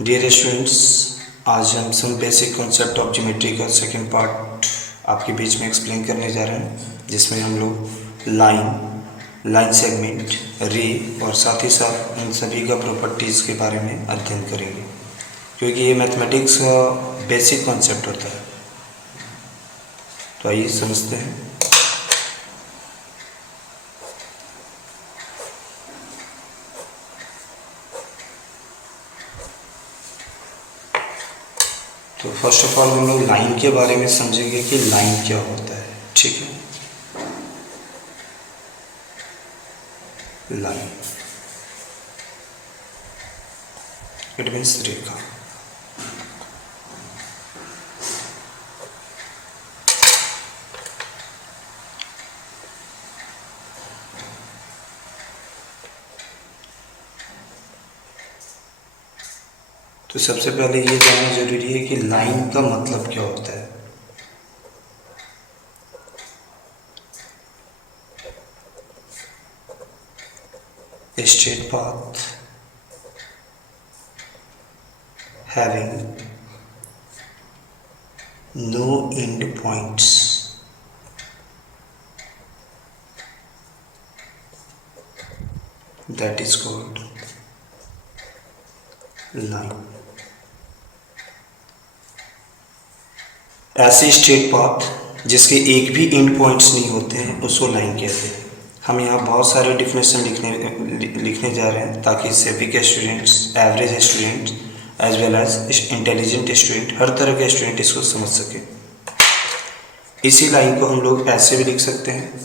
Dear students, आज हम some basic concept of geometry का सेकंड पार्ट आपके बीच में एक्सप्लेन करने जा रहे हैं, जिसमें हम लोग लाइन सेगमेंट, रे और साथ ही साथ इन सभी का प्रॉपर्टीज़ के बारे में अध्ययन करेंगे, क्योंकि ये मैथमेटिक्स का बेसिक कॉन्सेप्ट होता है। तो आइए समझते हैं। तो फर्स्ट ऑफ ऑल हम लोग लाइन के बारे में समझेंगे कि लाइन क्या होता है। ठीक है, लाइन इट मीन्स रेखा। तो सबसे पहले ये जानना जरूरी है कि लाइन का मतलब क्या होता है। Straight path having no end points, that is called line। ऐसे स्ट्रेट पाथ जिसके एक भी एंड पॉइंट्स नहीं होते हैं उसको लाइन कहते हैं। हम यहाँ बहुत सारे डिफिनेशन लिखने जा रहे हैं, ताकि सभी के students, average student as well as intelligent student, हर तरह के स्टूडेंट इसको समझ सके। इसी लाइन को हम लोग ऐसे भी लिख सकते हैं,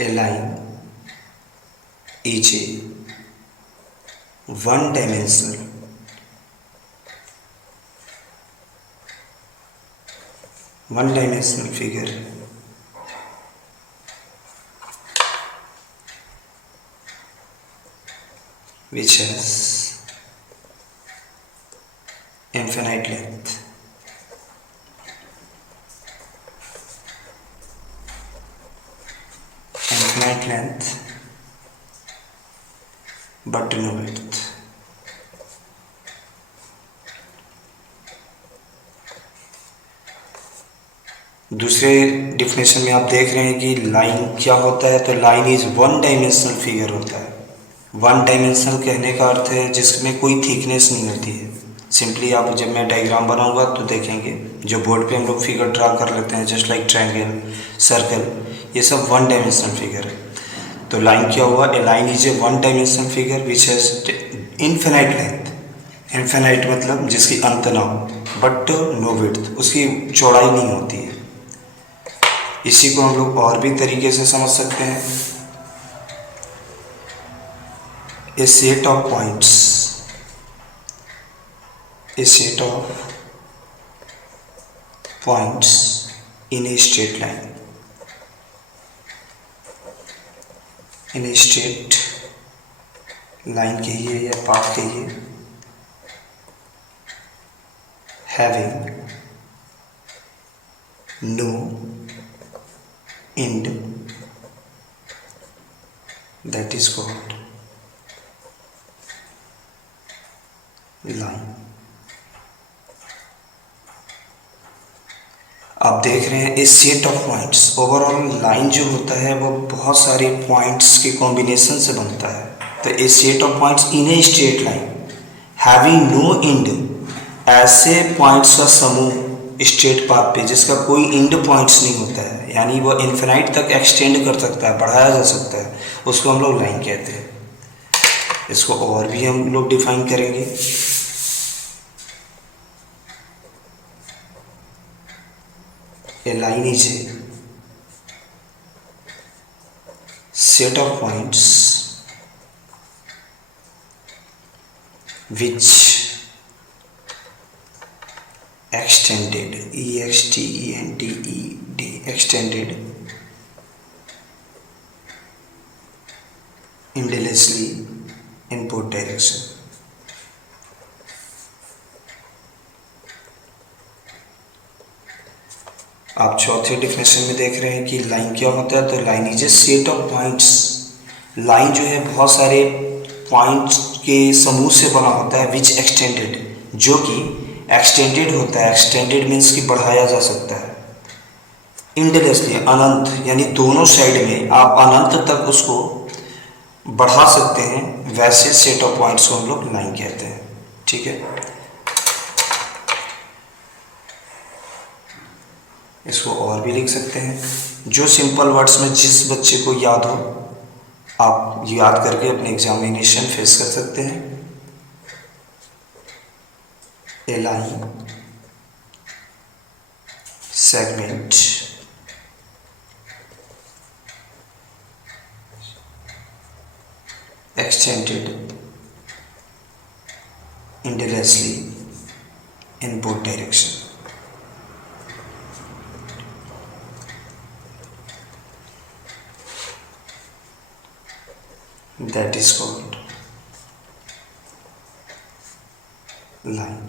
a line is a one dimensional figure which has infinite length, but no width। दूसरे डिफिनेशन में आप देख रहे हैं कि लाइन क्या होता है। तो line is one dimensional figure होता है। वन डायमेंशनल कहने का अर्थ है जिसमें कोई थिकनेस नहीं होती है। सिंपली आप, जब मैं डायग्राम बनाऊंगा तो देखेंगे, जो बोर्ड पे हम लोग फिगर ड्रा कर लेते हैं जस्ट लाइक ट्रायंगल, सर्कल, ये सब वन डायमेंशनल फिगर है। तो लाइन क्या हुआ? A line is a one dimensional figure which has infinite length. Infinite मतलब जिसकी अंत ना हो, बट नो विड्थ, उसकी चौड़ाई नहीं होती है। इसी को हम लोग और भी तरीके से समझ सकते हैं। A set of points, a set of points in a straight line, in a straight line कहिए या पाथ कहिए, having no end, that is called line. आप देख रहे हैं इस set of points. Overall line जो होता है वो बहुत सारे पॉइंट्स के कॉम्बिनेशन से बनता है। तो a set of points in a straight line having no end, ऐसे पॉइंट्स का समूह स्ट्रेट पाथ पे जिसका कोई एंड पॉइंट्स नहीं होता है, यानी वो इन्फिनाइट तक एक्सटेंड कर सकता है, बढ़ाया जा सकता है, उसको हम लोग लाइन कहते हैं। इसको और भी हम लोग डिफाइन करेंगे। A line is a set of points which extended, extended endlessly in both direction। आप चौथे डिफिनेशन में देख रहे हैं कि लाइन क्या होता है। तो line is A set of points line जो है बहुत सारे पॉइंट्स के समूह से बना होता है, विच एक्सटेंडेड, जो कि एक्सटेंडेड होता है। एक्सटेंडेड मीन्स कि बढ़ाया जा सकता है। इंडेलेसली, अनंत, यानी दोनों साइड में आप अनंत तक उसको बढ़ा सकते हैं, वैसे सेट ऑफ पॉइंट्स को हम लोग लाइन कहते हैं। ठीक है, इसको और भी लिख सकते हैं। जो सिंपल वर्ड्स में जिस बच्चे को याद हो, आप याद करके अपने एग्जामिनेशन फेस कर सकते हैं। A line segment extended indefinitely in both direction. That is called line.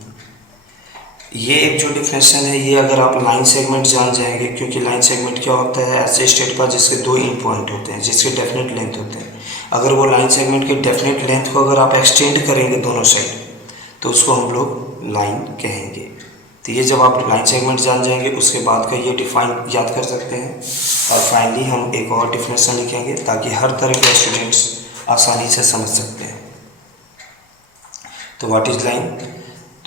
ये एक जो डिफिनेशन है, ये अगर आप लाइन सेगमेंट जान जाएंगे, क्योंकि लाइन सेगमेंट क्या होता है, ऐसे स्टेट का जिसके दो इन पॉइंट होते हैं, जिसके डेफिनेट लेंथ होते हैं। अगर वो लाइन सेगमेंट के डेफिनेट लेंथ को अगर आप एक्सटेंड करेंगे दोनों साइड, तो उसको हम लोग लाइन कहेंगे। तो ये जब आप लाइन सेगमेंट जान जाएंगे, उसके बाद का ये डिफाइन याद कर सकते हैं। और फाइनली हम एक और डिफिनेशन लिखेंगे ताकि हर तरह के स्टूडेंट्स आसानी से समझ सकते हैं। तो व्हाट इज लाइन?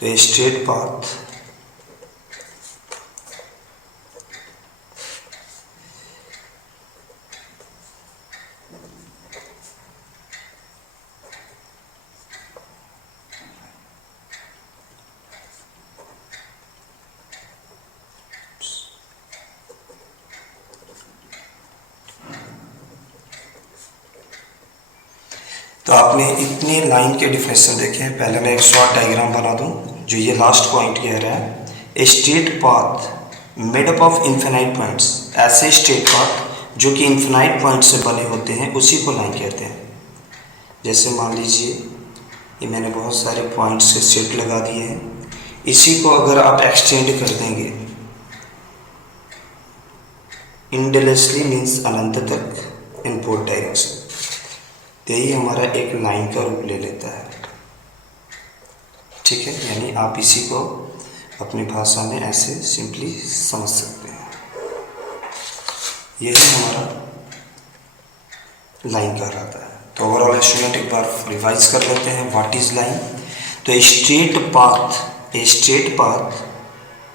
तो ए स्ट्रेट पाथ तो आपने इतने लाइन के डिफिनेशन देखे हैं। पहले मैं एक शॉर्ट डायग्राम बना दूं, जो ये लास्ट पॉइंट कह रहा है। ए straight path made up of infinite points, ऐसे स्ट्रेट पाथ जो कि इन्फिनाइट पॉइंट से बने होते हैं, उसी को लाइन कहते हैं। जैसे मान लीजिए ये मैंने बहुत सारे पॉइंट्स से सेट लगा दिए हैं, इसी को अगर आप एक्सटेंड कर देंगे इंडेलेसली मीन्स अनंत तक इन बोथ डायरेक्शन, तो यही हमारा एक लाइन का रूप ले लेता है। ठीक है, यानी आप इसी को अपनी भाषा में ऐसे सिंपली समझ सकते हैं। यही हमारा लाइन कहलाता है। तो ओवरऑल स्टूडेंट एक बार रिवाइज कर लेते हैं, व्हाट इज लाइन। तो a straight path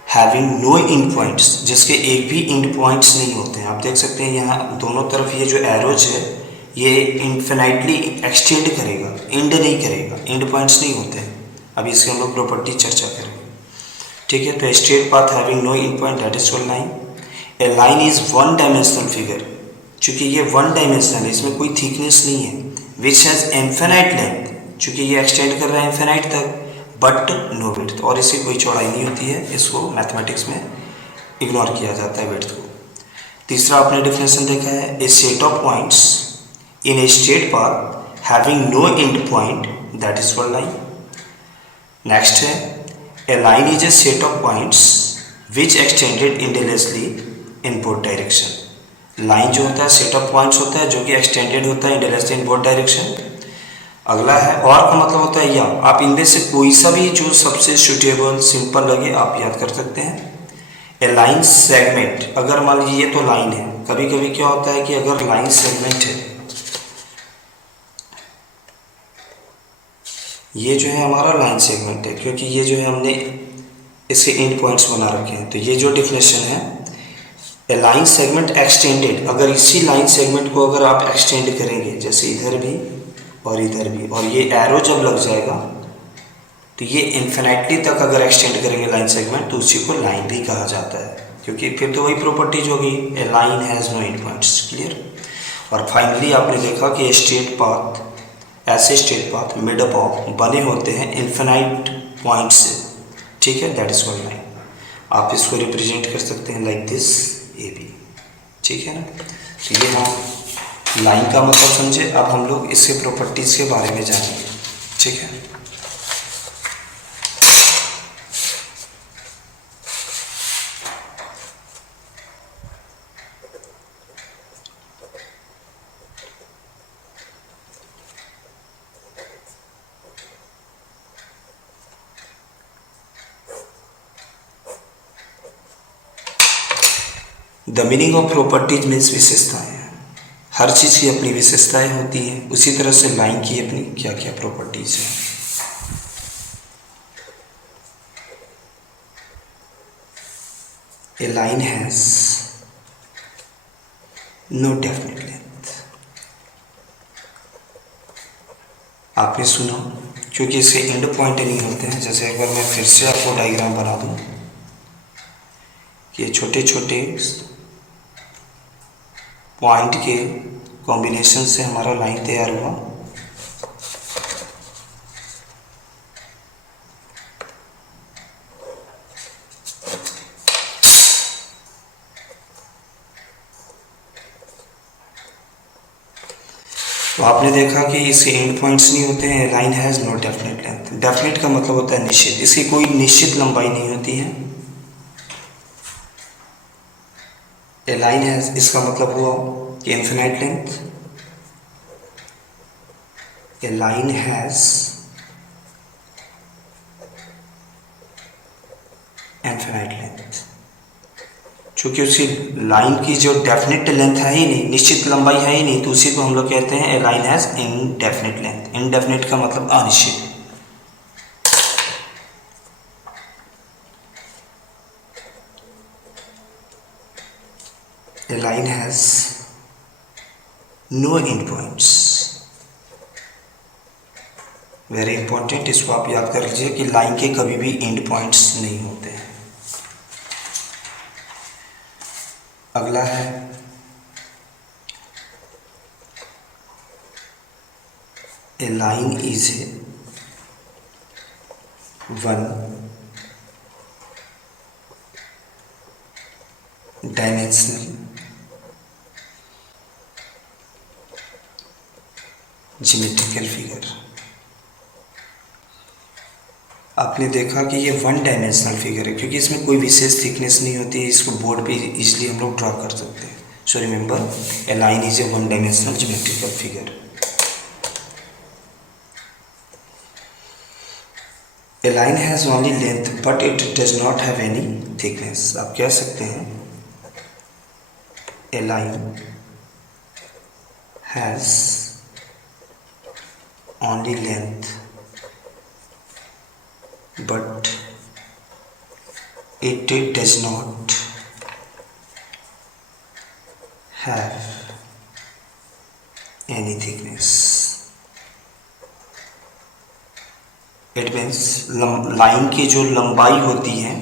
having no end points, जिसके एक भी इंड पॉइंट्स नहीं होते हैं। आप देख सकते हैं यहाँ दोनों तरफ ये जो एरोज है, ये इन्फिनाइटली एक्सटेंड करेगा, इंड नहीं करेगा, इंड पॉइंट्स नहीं होते हैं। अभी इसके हम लोग प्रॉपर्टी चर्चा करेंगे। ठीक है, तो straight path having no end point, that is called line. A line is one dimensional figure, चूँकि ये वन डायमेंशनल है, इसमें कोई थिकनेस नहीं है। विच हैज़ इन्फिनाइट लेंथ, चूँकि ये एक्सटेंड कर रहा है इन्फिनाइट तक, बट नो विड्थ, और इसकी कोई चौड़ाई नहीं होती है। इसको मैथमेटिक्स में इग्नोर किया जाता है विड्थ को। तीसरा आपने डिफिनेशन देखा है, a set of points in a straight path having no end point, that is called line. Next है, a line is a set of points which extended indefinitely in both direction. Line जो होता है set of points होता है जो कि extended होता है इंडेफिनिटली इन बोथ डायरेक्शन। अगला है और का मतलब होता है या, आप इनमें से कोई सा भी जो सबसे सुटेबल सिंपल लगे आप याद कर सकते हैं। ए लाइन सेगमेंट, अगर मान लीजिए ये तो लाइन है, कभी कभी क्या होता है कि अगर लाइन सेगमेंट है, ये जो है हमारा लाइन सेगमेंट है, क्योंकि ये जो है हमने इसके एंड पॉइंट्स बना रखे हैं। तो ये जो डिफिनेशन है, ए लाइन सेगमेंट एक्सटेंडेड, अगर इसी लाइन सेगमेंट को अगर आप एक्सटेंड करेंगे, जैसे इधर भी और इधर भी, और ये एरो जब लग जाएगा तो ये इन्फिनिटली तक अगर एक्सटेंड करेंगे लाइन सेगमेंट, तो उसी को लाइन भी कहा जाता है, क्योंकि फिर तो वही प्रॉपर्टीज होगी, a line has no end points. Clear. और फाइनली आपने देखा कि स्ट्रेट पाथ, ऐसे straight path made up of, बने होते हैं इन्फिनाइट पॉइंट से। ठीक है, दैट इज कॉल्ड लाइन। आप इसको रिप्रेजेंट कर सकते हैं लाइक दिस, ए बी। ठीक है ना। तो ये हम लाइन का मतलब समझे। अब हम लोग इसके प्रॉपर्टीज़ के बारे में जानेंगे। ठीक है, the meaning of properties means विशेषताएं। हर चीज़ की अपनी विशेषताएं होती हैं, उसी तरह से लाइन की अपनी क्या क्या प्रॉपर्टीज हैं। A line has no definite length. आपने सुना, क्योंकि इसके एंड पॉइंट नहीं होते हैं। जैसे एक बार मैं फिर से आपको डायग्राम बना दूं कि ये छोटे छोटे पॉइंट के कॉम्बिनेशन से हमारा लाइन तैयार हुआ। तो आपने देखा कि इसके एंड पॉइंट्स नहीं होते हैं। Line has no definite length. Definite का मतलब होता है निश्चित, इसकी कोई निश्चित लंबाई नहीं होती है। ए लाइन हैज़, इसका मतलब हुआ कि infinite length. A line has infinite length. चूँकि उसकी लाइन की जो डेफिनेट लेंथ है ही नहीं, निश्चित लंबाई है ही नहीं, तो उसी को हम लोग कहते हैं a line has indefinite length. Indefinite का मतलब अनिश्चित। A line has no end points. Very important, इसको आप याद कर लीजिए कि लाइन के कभी भी एंड पॉइंट्स नहीं होते हैं। अगला है a line is a one dimensional geometrical figure. आपने देखा कि ये वन डायमेंशनल फिगर है, क्योंकि इसमें कोई विशेष थिकनेस नहीं होती है। इसको बोर्ड पे इजीली हम लोग ड्रॉ कर सकते हैं। So remember, a line is a one dimensional geometrical figure. A line has only length but it does not have any thickness. आप कह सकते हैं a line has only length but it does not have any thickness. It means line की जो लंबाई होती है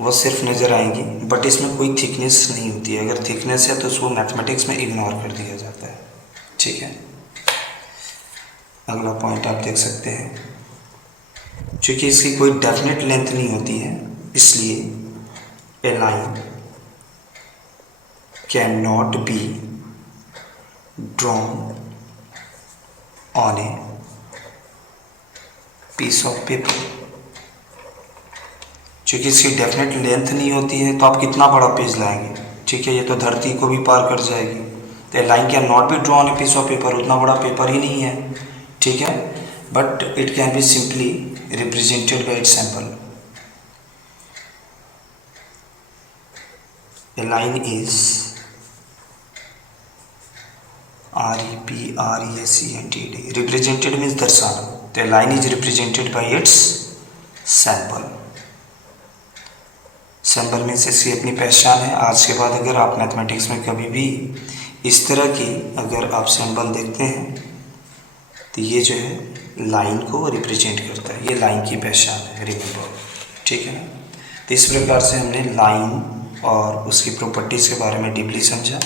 वो सिर्फ नज़र आएंगी, बट इसमें कोई थिकनेस नहीं होती है। अगर थिकनेस है तो उसको मैथमेटिक्स में इग्नोर कर दिया जाता है। ठीक है, अगला पॉइंट आप देख सकते हैं। चूँकि इसकी कोई डेफिनेट लेंथ नहीं होती है, इसलिए a line cannot be drawn on a piece of paper. चूँकि इसकी डेफिनेट लेंथ नहीं होती है, तो आप कितना बड़ा पेज लाएंगे? ठीक है, ये तो धरती को भी पार कर जाएगी। तो a line cannot be drawn on a piece of paper, उतना बड़ा पेपर ही नहीं है। ठीक है, but it can be simply represented by its symbol. A line is represented. Represented means दर्शाना। तो a line is represented by its symbol. symbol means इसकी अपनी पहचान है। आज के बाद अगर आप मैथमेटिक्स में कभी भी इस तरह की अगर आप सिंबल देखते हैं, तो ये जो है लाइन को रिप्रेजेंट करता है। ये लाइन की पहचान है, रिमेंबर। ठीक है ना। तो इस प्रकार से हमने लाइन और उसकी प्रॉपर्टीज़ के बारे में डीपली समझा।